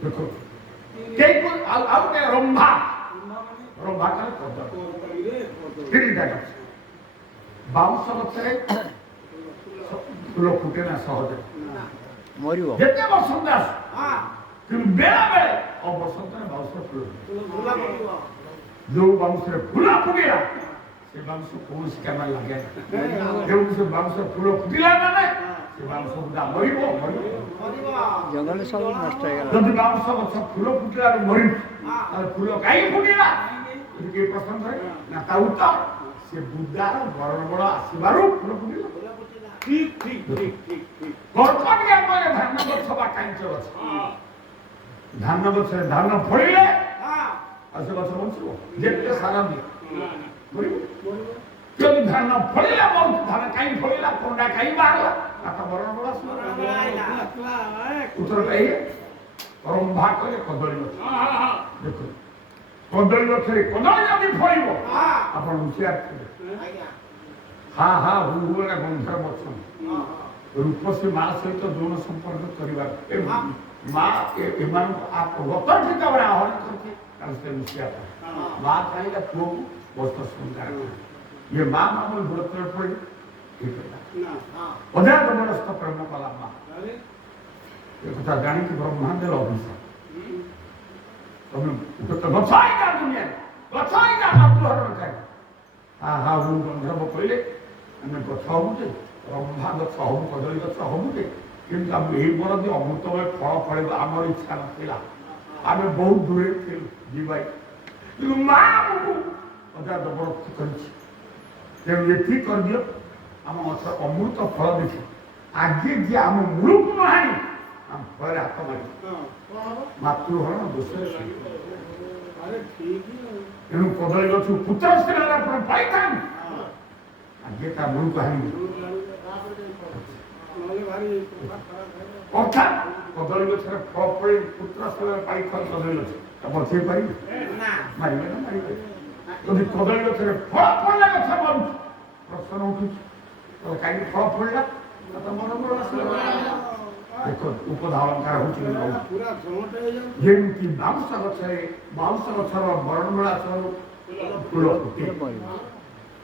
ଦେଖ କେହି କୋଉ ଆଉ ଗୋଟେ ରମ୍ଭା ରମ୍ଭା କାଳେ କଦଳୀ ତିନିଟା ଗଛ ବାଉଁଶ ଗଛରେ ଫୁଲ ଫୁଟେ ନା ସହଜରେ ମରିବ ଯେତେ ବସନ୍ତ ଆସୁ କିନ୍ତୁ ବେଳେ ବେଳେ ଅବସନ୍ତରେ ବାଉଁଶ ଫୁଲ ଯୋଉ ବାଉଁଶରେ ଫୁଲ ଫୁଟିଲା ସେ ବାଉଁଶ କୌଣସି କାମରେ ଲାଗେ ଯେଉଁ ସେ ବାଉଁଶ ଫୁଲ ଫୁଟିଲା ମାନେ ସେ ବାଉଁଶ ବୁଦା ମରିବ ଜଙ୍ଗଲ ସବୁ ନଷ୍ଟ ହେଇଗଲା ଯଦି ବାଉଁଶ ଗଛ ଫୁଲ ଫୁଟିଲାରୁ ମରିବ ତାହେଲେ ଫୁଲ କାହିଁକି ଫୁଟିଲା କିଏ ପ୍ରଶ୍ନ କରେ ନା ତା ଉତ୍ତର ସେ ବୁଦାର ବରଣ ବଳ ଆସିବାରୁ ଫୁଲ ଫୁଟିଲା ଠିକ ଠିକ ଠିକ ଠିକ ଠିକ କର୍କଟିକା କହିଲେ ଧାନ ଗଛ ବା କାଇଁଚ ଗଛ ଧାନ ଗଛରେ ଧାନ ଫଳିଲେ ଆଉ ସେ ଗଛ ବଞ୍ଚିବ ଯେତେ ସାର ଦିଏ ମରିବ ଯଦି ଧାନ ଫଳିଲା ବହୁତ ଧାନ କାହିଁ ଫଳିଲା ଥଣ୍ଡା କାହିଁ ବାହାରିଲା ତା ବରଣ ବଳ ଆସିବ ଉତ୍ତର ପାଇଲେ ରମ୍ଭା କଲେ କଦଳୀ ଗଛ ଦେଖ କଦଳୀ ଗଛରେ କଦଳୀ ଯଦି ଫଳିବ ଆପଣ ହୁସିଆର ଥିବେ ହା ହା ହୁ ହୁ ଏଟା ଗନ୍ଧର ଗଛ ରୂପସୀ ମା ସହିତ ଯୌନ ସମ୍ପର୍କ କରିବା ମା ଏମାନଙ୍କୁ ଗତ ଠିକ ଭାବରେ ଆହ୍ୱାନ କରିଛି ତାକୁ ସେ ମିଶିବା ପାଇଁ ମା ଚାହିଁଲେ ପୁଅକୁ ବସ୍ତ୍ର ଶୃଙ୍ଗାର ଇଏ ମା ମାମୁଲ ବ୍ରତରେ ପଡ଼ି ଠିକ ହେଲା ଅଧା ଜବରଦସ୍ତ ପ୍ରେମ କଲା ମା ଏ କଥା ଜାଣିକି ବ୍ରହ୍ମାଣ୍ଡର ଅଭିଶାପ ତମେ ଗଛ ହେଇଯା ଦୁନିଆରେ ଗଛ ହେଇଯା ମାତୃହରଣକାରୀ ହା ହା ହୁ ଗନ୍ଧର୍ବ କହିଲେ ଆମେ ଗଛ ହବୁ ଯେ ରମ୍ଭା ଗଛ ହବୁ କଦଳୀ ଗଛ ହବୁ ଯେ କିନ୍ତୁ ଆମେ ଏହି ବରଦି ଅମୃତମୟ ଫଳ ଫଳିବ ଆମର ଇଚ୍ଛା ନଥିଲା ଆମେ ବହୁତ ଦୂରରେ ଥିଲୁ ଯିବାଇ କିନ୍ତୁ ମା ଆମକୁ ଅଧା ଜବରଦସ୍ତି କରିଛି ତେଣୁ ଏତିକି କରିଦିଅ ଆମ ଗଛର ଅମୃତ ଫଳ ଦେଖି ଆଗେ ଯିଏ ଆମ ମୂଳକୁ ନ ଆଣି ଆମ ଫଳରେ ହାତ ମାରି ମାତୃହରଣ ଦୋଷରେ ତେଣୁ କଦଳୀ ଗଛକୁ ପୁତ୍ର ସ୍ତ୍ରୀରେ ଆପଣ ପାଇଥାନ୍ତି ଆଗେ ତା ମୂଳକୁ ଆଣିବେ ଅର୍ଥାତ୍ କଦଳୀ ଗଛରେ ଫଳ ଫଳି ପୁତ୍ର ସ୍ତ୍ରୀରେ ପାଇଥାନ୍ତି କଦଳୀ ଗଛ ତା ବଞ୍ଚେଇ ପାରିବେ ମାରିବେ ନା ମାରିବେ ଯଦି କଦଳୀ ଗଛରେ ଫଳ ଫଳିଲା ଗଛ ମରୁଛି ପ୍ରଶ୍ନ ଉଠୁଛି ତାହେଲେ କାହିଁକି ଫଳ ଫଳିଲା ଦେଖ ଉପଧା ଅଳଙ୍କାର ହଉଛି ଯେମିତି ବାଉଁଶ ଗଛରେ ବାଉଁଶ ଗଛର ବରଣମୂଳ ଆସିବାରୁ ଫୁଲ ଫୁଟେ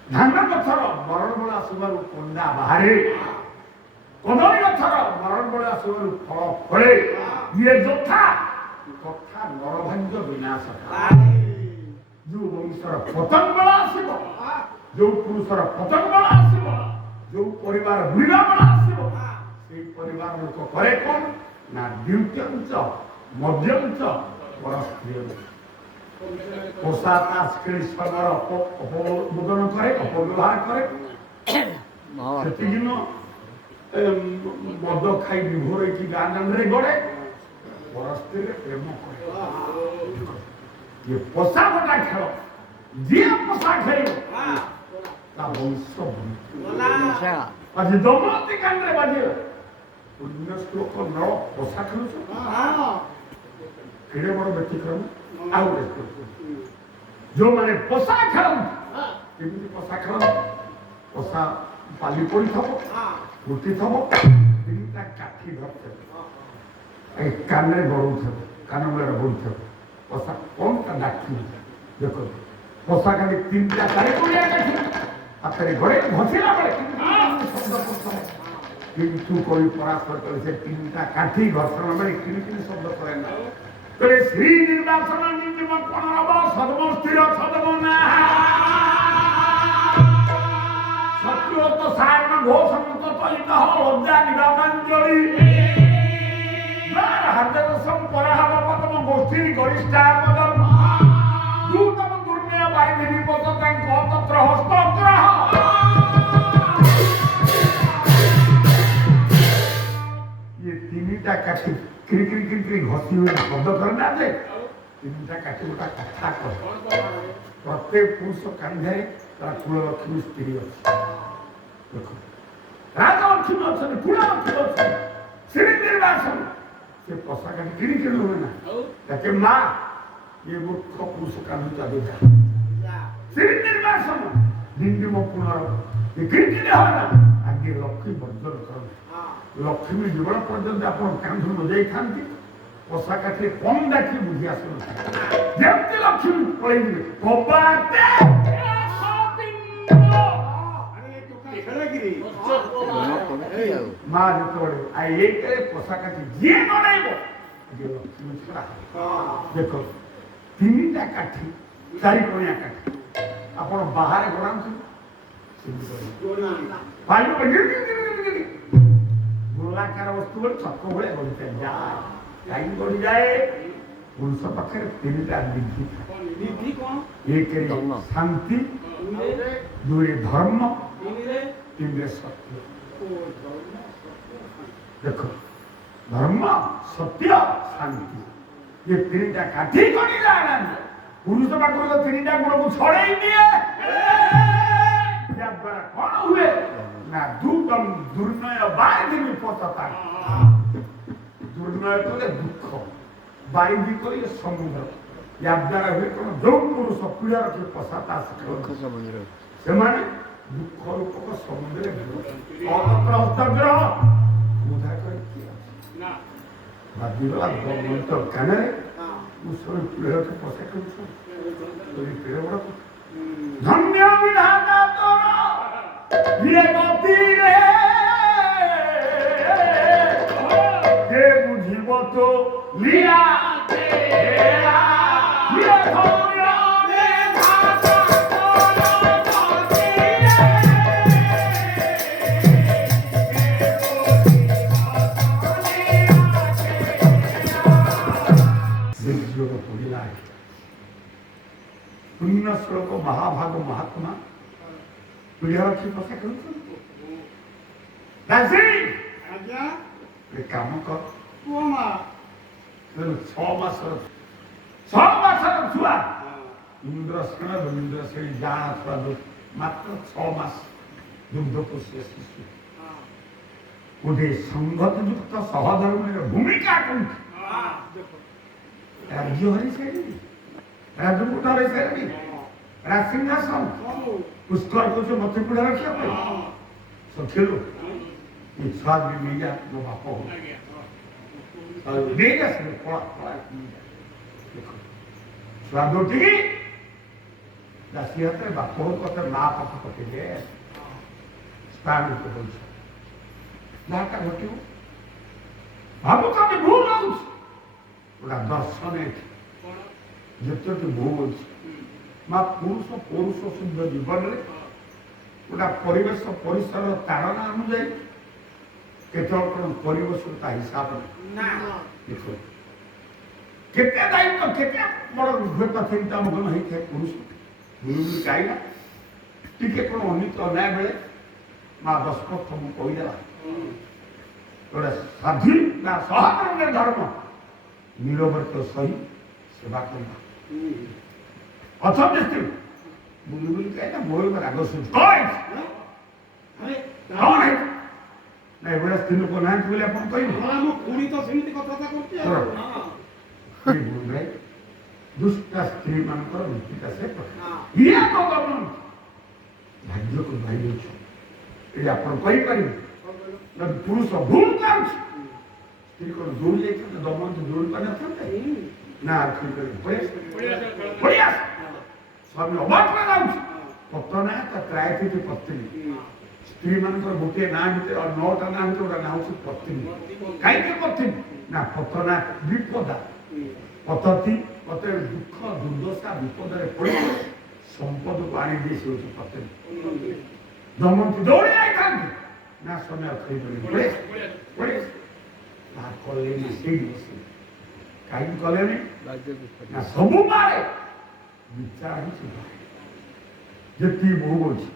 ଧାନ ଗଛର ବରଣମୂଳ ଆସିବାରୁ କଣ୍ଡା ବାହାରେ କଦଳୀ ଗଛର ବରଣମୂଳ ଆସିବାରୁ ଫଳ ଫଳେ ଇଏ ଯଥା ତଥା ନରଭାଗ୍ୟ ବିନାଶ ଯୋଉ ବଂଶର ପତନ ବେଳ ଆସିବ ଯୋଉ ପୁରୁଷର ପତନ ବେଳ ଆସିବ ଯୋଉ ପରିବାର ବୁଡ଼ିବା ବେଳ ଆସିବ ସେଇ ପରିବାର ଲୋକ କରେ କଣ ନା ଦ୍ୱିତୀୟଞ୍ଚ ମଧ୍ୟଞ୍ଚ ପରସ୍ତ୍ରୀୟ ପୋଷା ତାସ ଖେଳି ସମୟର ଅପବୋଧନ କରେ ଅପବ୍ୟବହାର କରେ ସେତିକି ମଦ ଖାଇ ବିଭୋର ହେଇକି ଗାଁ ଦାଣ୍ଡରେ ଗଡ଼େ ପରସ୍ତ୍ରୀରେ ପ୍ରେମ କରେ ଇଏ ପୋଷା ଗୋଟା ଖେଳ ଯିଏ ପୋଷା ଖେଳିବ ତା ବଂଶ ଆଜି ଦମୟନ୍ତୀ କାଣ୍ଡରେ ବାଜିଲା ପୁଣ୍ୟ ଶ୍ଲୋକ ନ ପୋଷା ଖେଳୁଛ କେଡ଼େ ବଡ଼ ବ୍ୟତିକ୍ରମ ଆଉ ଗୋଟେ ଯୋଉମାନେ ପୋଷା ଖେଳନ୍ତି କେମିତି ପୋଷା ଖେଳନ୍ତି ପୋଷା ପାଲି ପଡ଼ିଥିବ ଫୁଟିଥିବ ତିନିଟା କାଠି ଧରିଥିବ ଏ କାନରେ ଗଡ଼ଉଥିବ କାନ ମୂଳରେ ଗଡ଼ୁଥିବ ପୋଷା କଣଟା ଡାକିବ ଦେଖନ୍ତୁ ପୋଷା ଖାଲି ତିନିଟା ଚାରି କୋଡ଼ିଆ କାଠି ହାତରେ ଘୋଡ଼େଇ ଘଷିଲା ବେଳେ ଶବ୍ଦ କରୁଥିବ କିନ୍ତୁ କବି ପରାଶର କଲେ ସେ ତିନିଟା କାଠି ଘର୍ଷଣ ବେଳେ କିଣି କିଣି ଶବ୍ଦ କରେ ନା କହିଲେ ଶ୍ରୀ ନିର୍ବାଚନ ନିର୍ଜୀବ କଣ ହବ ସଦମ ସ୍ଥିର ସଦମ ନା ସତ୍ୟ ଅସ୍ଥିର ଗରିଷ୍ଠା ବଦନ ଦୂତମ ଦୁର୍ମେୟ ବାରିଧି ବିପଦ ତାଙ୍କ ତତ୍ର ହସ୍ତଗ୍ରହ ये तीनटा काठी क्री क्री क्री क्री घसी हुए शब्द करना दे तीनटा काठी गोटा कथा कह प्रत्येक पुरुष कांधे तार कुललक्ष्मी स्त्री अच्छी देखो राजलक्ष्मी अच्छे कुललक्ष्मी अच्छे श्री निर्वासन से पशा काठी किणी किणी हुए ना ताके माँ ये मूर्ख पुरुष कांधे चालूता श्री निर्वासन निंदिम पुनर ये किणी किणी हो ना आगे लक्ष्मी बर्जन कर लक्ष्मी जीवन पर्यंत आप कांध बजाई था पशा काठी कम डाकी बुझी आस जमती लक्ष्मी पलि माँ जो आई पशा काठी जी नड़ेब लक्ष्मी छड़ा देख तीनटा काठी चारिकोणिया काठी आप बाहर गड़ा गोलाकार वस्तु चक्र भाया गढ़ी जाए कहीं गढ़ी जाए पुरुष पाखे तीनटा विधि एक शांति दुई धर्म तीन सत्य देखो धर्म सत्य शांति ये तीनटा काठी गढ़ी जाए पुरुष पाखे तो तीनटा गुण को छड़े दिए द्वारा कौन हुए ना दुर्गम दुर्नय बारिधि विपत्ता दुर्नय कले दुख बारिधि कले समुद्र या द्वारा हुए कौन जो पुरुष पीड़ा रखी पशाता से दुख रूपक समुद्र अतत्र हस्तग्रह उद्धार कर कान पीड़ा रखी पशा कर पीड़ा बड़ा धन्य विधाता तोर ये गति रे जे बुझिब तो लिया तेरा ये धन्य विधाता तोर गति रे विद्योग पुलिला पुण्य श्लोक महाभाग महात्मा पीड़ा रखी पशा कर काम कर 6 मास छुआ इंद्रसेन इंद्रसेन जाना छुआ मात्र 6 मास दुग्ध पोषित शिशु गोटे संगत युक्त सहधर्म भूमिका कौन राज्य हरी सारी राजमुकुट हरी सारी राजसिंहासन पुष्कर को जो मत पीड़ा रखिया सब खेलो ये स्वाद भी नहीं जा वो बाप हो नहीं जा सकते पड़ा देखो स्वाद उठी दासी हाथ में बाप हो तो ना पाप पके दे स्थान को बोल ना का घटी हो भावो का भी भूल ना उस उड़ा दर्शन है जितने तो भूल माँ पुरुष पुरुष शुद्ध जीवन में गोटा परिवेश परिसर ताड़ना अनुजाई केतन परिवेश हिसाब देखो केते दायित्व केते बड़ निर्भरता चिंता मग्न होता है पुरुष बुलबुल गाइला टिके कौन अनित अन्याय बेले माँ दशरथ तुमको कहीदेला गोटे साधी ना सहाधर्म धर्म नीरवर्त सही सेवा करना अथम स्त्री बुलबुल कहना मोर राग सुन कौन है ना एवढा स्त्री लोक नाहीत बोले आपण कहिबो पुणी तो सेमिति कथा करते दुष्ट स्त्री मानकर नीतिका से ये तो गमन भाग्य को भाई छ ए आपण कहि पारि जब पुरुष भूल कर स्त्री को दूर लेके दमन तो दूर करना चाहते ना आखिर कर बढ़िया स्वामी अबाक में जाऊँ पत्न है तो त्रायती थी पत्नी स्त्री मानकर गोटे ना भीतर और 9टा ना भीतर गोटे ना हूँ पत्नी कहीं पत्नी ना पत्ना विपदा पतती पते दुख दुर्दशा विपद पड़े संपद को आनी दे से पत्नी दमन दौड़े आई ना समय पड़े पड़े कले କାହିଁକି କଲେନି ବାଜ୍ୟ ବିପଦ ନା ସବୁ ମାରେ ବିଚାର ହେଉଛି ଯେତିକି ବୋହୁ ଅଛି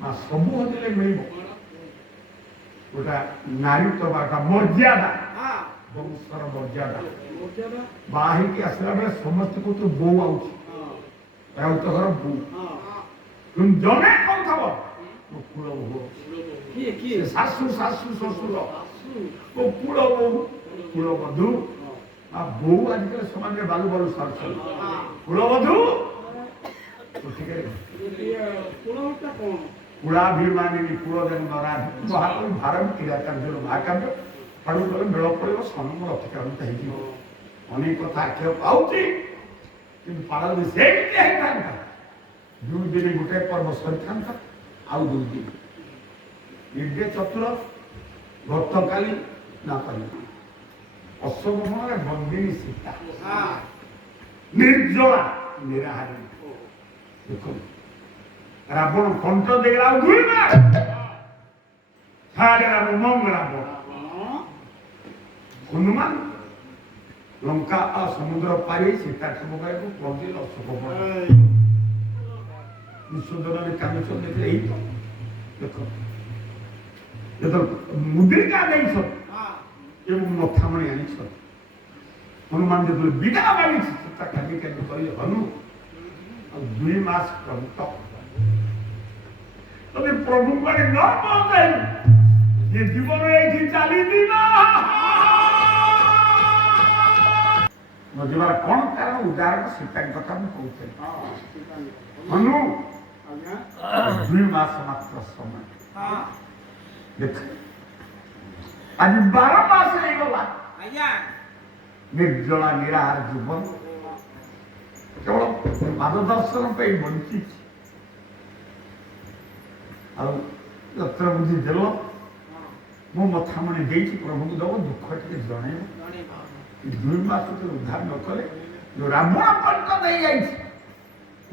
ନା ସବୁ ହଜିଲେ ମିଳିବ ଗୋଟା ନାରୀତ୍ୱ ବା ଗୋଟା ମର୍ଯ୍ୟାଦା ବଂଶର ମର୍ଯ୍ୟାଦା ବାହା ହେଇକି ଆସିଲା ବେଳେ ସମସ୍ତେ କହୁଛୁ ବୋଉ ଆଉଛି ରାଉତ ଘର ବୋଉ କିନ୍ତୁ ଜଣେ କହୁଥବ ମୋ କୂଳ ବୋହୁ ଅଛି ସେ ଶାଶୁ ଶାଶୁ ଶ୍ୱଶୁର ମୋ କୂଳ ବୋହୁ କୂଳ ବଧୂ ଆଉ ବୋଉ ଆଜିକାଲି ସମାଜରେ ବାଲୁ ବାଲୁ ସାରୁଛନ୍ତି କୂଳ ବଧୂ କୁଳାଭିମାନିନୀ କୂଳ ଦେନ ନରାଧି ମହାକବି ଭାରତ କ୍ରିୟାକାର୍ଯ୍ୟ ମହାକାବ୍ୟ ଆଡ଼ୁ ଗଲେ ମେଳ ପଡ଼ିବ ସନମ ରଥିକାନ୍ତ ହେଇଯିବ ଅନେକ କଥା ଆଖିବାକୁ ପାଉଛି କିନ୍ତୁ ପାଳରେ ସେମିତି ହେଇଥାନ୍ତା 2 ଦିନ ଗୋଟେ ପର୍ବ ସରିଥାନ୍ତା ଆଉ 2 ଦିନ ନିର୍ଦ୍ଦେ ଚତୁର ଗତକାଲି ନା ପାରି ଅଶୋକ ବନରେ ବନ୍ଦିନୀ ସୀତା ନିର୍ଜଳା ନିରାହାରୀ ଦେଖନ୍ତୁ ରାବଣ କଣ୍ଠ ଦେଇଗଲା ଆଉ 2 ମାସ ଛାଡ଼େ ରାମ ମଙ୍ଗ ରାବଣ ହନୁମାନ ଲଙ୍କା ଆଉ ସମୁଦ୍ର ପାରି ସୀତା ଠମକାକୁ ପହଞ୍ଚିଲେ ଅଶୋକ ବନ ବିଶ୍ୱଜନରେ କାନ୍ଦୁଛନ୍ତି ଦେଖିଲେ ଏଇ ତ ଦେଖ ଯେତେବେଳେ ମୁଦ୍ରିକା ଦେଇଛନ୍ତି ଏବଂ ମଥାମଣି ଆଣିଛନ୍ତି ହନୁମାନ ଯେତେବେଳେ ବିଦା ମାଗିଛି ସୀତା କାଲି କାଲି କହିଲେ ହନୁ ଆଉ 2 ମାସ ପର୍ଯ୍ୟନ୍ତ ତମେ ପ୍ରଭୁଙ୍କ ଆଡ଼େ ନ ପହଞ୍ଚାଇଲ ଯେ ଜୀବନ ଏଇଠି ଚାଲିଯିବ ମୋ ଯିବାର କ'ଣ କାରଣ ଉଦାହରଣ ସୀତାଙ୍କ କଥା ମୁଁ କହୁଥିଲି ହନୁ 2 ମାସ ମାତ୍ର ସମୟ ଦେଖ ଆଜି 12 ମାସ ହେଇଗଲା ନିର୍ଜଳା ନିରାହାର ଜୀବନ କେବଳ ପାଦ ଦର୍ଶନ ପାଇଁ ବଞ୍ଚିଛି ଆଉ ଯତ୍ର ବୁଦ୍ଧି ଦେଲ ମୁଁ ମଥାମଣି ଦେଇଛି ପ୍ରଭୁଙ୍କୁ ଦେବ ଦୁଃଖ ଟିକେ ଜଣେଇବ 2 ମାସ ଉଦ୍ଧାର ନ କଲେ ଯୋଉ ରାବଣ କଣ୍ଠ ଦେଇଯାଇଛି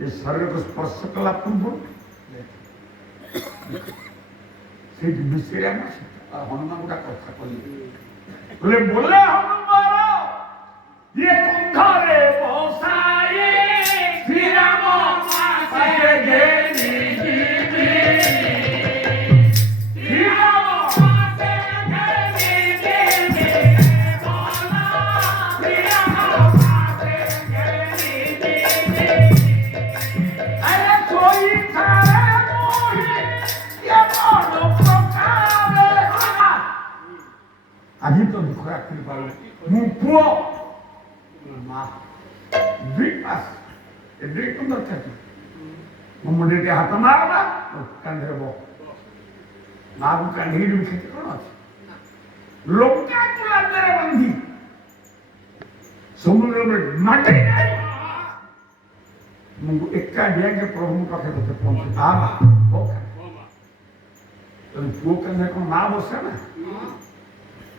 ଏ ଶରୀରକୁ ସ୍ପର୍ଶ କଲା ପୂର୍ବରୁ ସେଇଠି ବିଷୟରେ ଆମେ ହନୁମାନ ଗୋଟା କଥା କହିଲେ ବୋଲେ ହନୁମାନ ଇଏ କନ୍ଧରେ ବସାଇ ଶ୍ରୀରାମ ପାଖେ ଘେନି ଯିବି ଶ୍ରୀରାମ ପାଖେ ଘେନି ଯିବି ଶ୍ରୀରାମ ପାଖେ ଘେନି ଯିବି ଆରେ ଶୋଇ ଥାରେ ମୋହି ଏ ମନ ପ୍ରକାରେ ଆଜି ତ ଦୁଃଖ ରାଖି ପାରିଲେ ମୁଁ ପୁଅ ମା 2 ମାସ ଏ 2 ଦରକାର ମୋ ମୁଣ୍ଡରେ ହାତ ମାରବା କାନ୍ଧରେ ବ ମାକୁ କାନ୍ଧିକି କ୍ଷତି କ'ଣ ଅଛି ଲଙ୍କାକୁ ଲାଞ୍ଜରେ ବାନ୍ଧି ସମୁଦ୍ରରେ ମାଟି ନାହିଁ ମୁଁ ଏକା ଯାଇକି ପ୍ରଭୁଙ୍କ ପାଖରେ ତତେ ପହଞ୍ଚି ବାବା ପୁଅ କାନ୍ଧରେ କ'ଣ ମା ବସେ ନା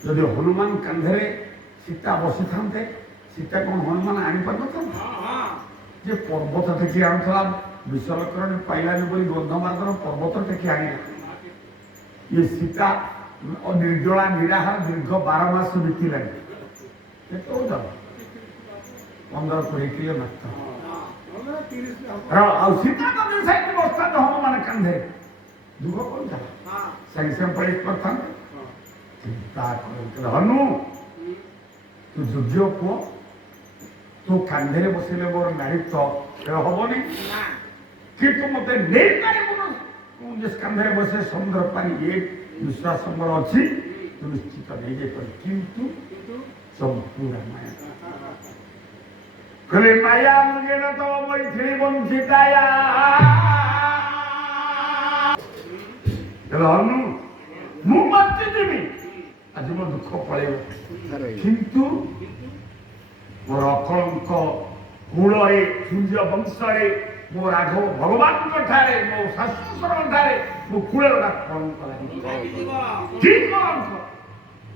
ଯଦି ହନୁମାନ କାନ୍ଧରେ ସୀତା ବସିଥାନ୍ତେ ସୀତା କ'ଣ ହନୁମାନ ଆଣିପାରିନଥାନ୍ତେ ଯେ ପର୍ବତ ଟେକି ଆଣୁଥିଲା ବିଶ୍ୱଲକରଣ ପାଇଲାନି ବୋଲି ଗନ୍ଧମାର୍ଗର ପର୍ବତ ଟେକି ଆଣିଲା ଇଏ ସୀତା ନିର୍ଜଳା ନିରାହାର ଦୀର୍ଘ 12 ମାସ ବିତିଲାଣି କେତେ ହଉଛ 15-20 କିଲୋ ମାତ୍ର ଆଉ ସୀତା ଯଦି ସେଇଠି ବସିଥାନ୍ତେ ହନୁମାନ କାନ୍ଧରେ ଦୁଃଖ କ'ଣ ଥିଲା ସାଙ୍ଗେ ସାଙ୍ଗେ ପଳେଇ କରିଥାନ୍ତେ ଚିନ୍ତା କର ହନୁ ତୁ ଯୋଗ୍ୟ ପୁଅ ତୁ କାନ୍ଧରେ ବସିଲେ ମୋର ନାରୀତ୍ୱ ହବନି କିନ୍ତୁ ମତେ ନେଇପାରିବୁନ ମୁଁ ଯେ କାନ୍ଧରେ ବସେ ସମୁଦ୍ର ପାଣି ଏ ବିଶ୍ୱାସ ମୋର ଅଛି ତୁ ନିଶ୍ଚିତ ନେଇଯାଇପାରୁ କିନ୍ତୁ ସମ୍ପୂର୍ଣ୍ଣ ମାୟା କହିଲେ ମାୟା ମୃଗେଣ ତ ମୈଥିଳୀ ବଞ୍ଚିତାୟା ହନୁ ମୁଁ ବଞ୍ଚିଯିବି ଆଜି ମୋ ଦୁଃଖ ପଳେଇବ କିନ୍ତୁ ମୋର ଅକଳଙ୍କ କୂଳରେ ସୂର୍ଯ୍ୟ ବଂଶରେ ମୋ ରାଘବ ଭଗବାନଙ୍କ ଠାରେ ମୋ ଶାଶୁଶ୍ୱରଙ୍କ ଠାରେ ମୋ କୂଳରେ ଗୋଟା କଳଙ୍କ ଲାଗିବ କି କଳଙ୍କ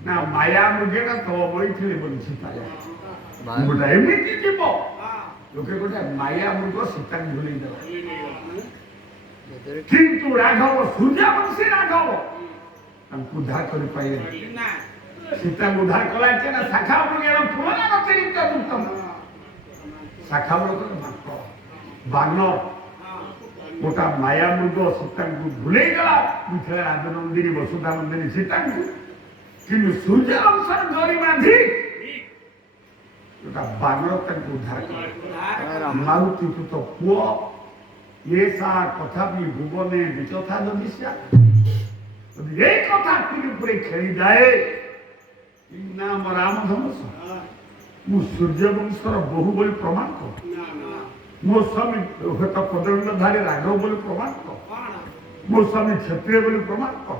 ନା ମାୟା ମୃଗେଣା ତ ବଇଥିଲେ ବଞ୍ଚିତାୟା ଗୋଟା ଏମିତି ଯିବ ଲୋକେ ଗୋଟେ ମାୟା ମୃଗ ସୀତାଙ୍କୁ ଭୁଲେଇ ଦେଲା କିନ୍ତୁ ରାଘବ ସୂର୍ଯ୍ୟବଂଶୀ ରାଘବ ତାଙ୍କୁ ଉଦ୍ଧାର କରିପାରିଲେ सीता उद्धार कलाचे ना शाखा मुनियार पुराण अतिरिक्त उत्तम शाखा मुनियार मात्र बानर गोटा माया मृग सीता को भूले गला मिथिला राजनंदिनी वसुधा नंदिनी सीता को किंतु सूर्य वंशर गरिमाधि गोटा बानर तक उद्धार कला मारुति तो पुओ ये सा कथा भी भुवने विचथा जदिस्या ये कथा तीन पूरे खेली जाए नाम राम धनुष मु सूर्यवंशर बहु बोली प्रमाण कर मो स्वामी हेत पदवीधारी राघव बोली प्रमाण कर मो स्वामी क्षत्रिय बोली प्रमाण कर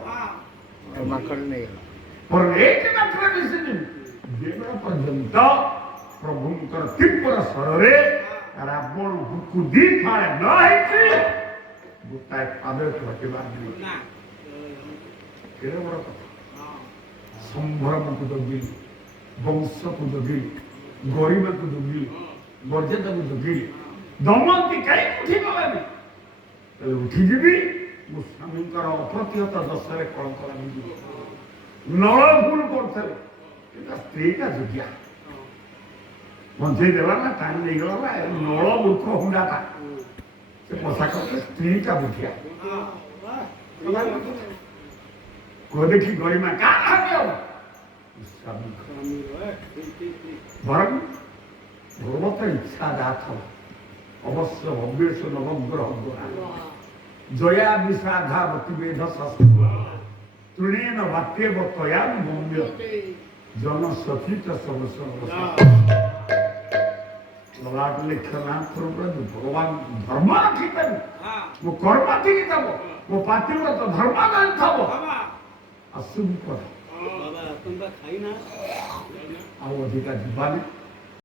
पर एक मात्र विषय जेबरा पर्यंत प्रभुंकर तीव्र स्वरे रावण हुकु दी फाड़े न है गोटाए पादे घटवा केड़े बड़ कथा संभ्रम को जगी वंश को जगी गरिमा को जगी मर्यादा को जगी दमती कहीं उठी गलानी उठी जीवी मो स्वामी अप्रतिहत दशा कलंक लगी नल भूल करते स्त्री का जुगिया बंचे देला ना टाइम नहीं गला नल मूर्ख हुंडा था से पोशाक स्त्री का बुझिया को देखी गरिमा का बरं भगवत इच्छा जात अवश्य भव्येश नवग्रह जया विषाधा प्रतिवेद तृणेन वाक्यव तया मम्य जन सचित ललाट लेखना भगवान धर्म रखिते मो कर्म ठीक थब मो पातिव्रत धर्म थब अशुभ कथा बाबा तुम खाई ना आओ अधिका जीवानी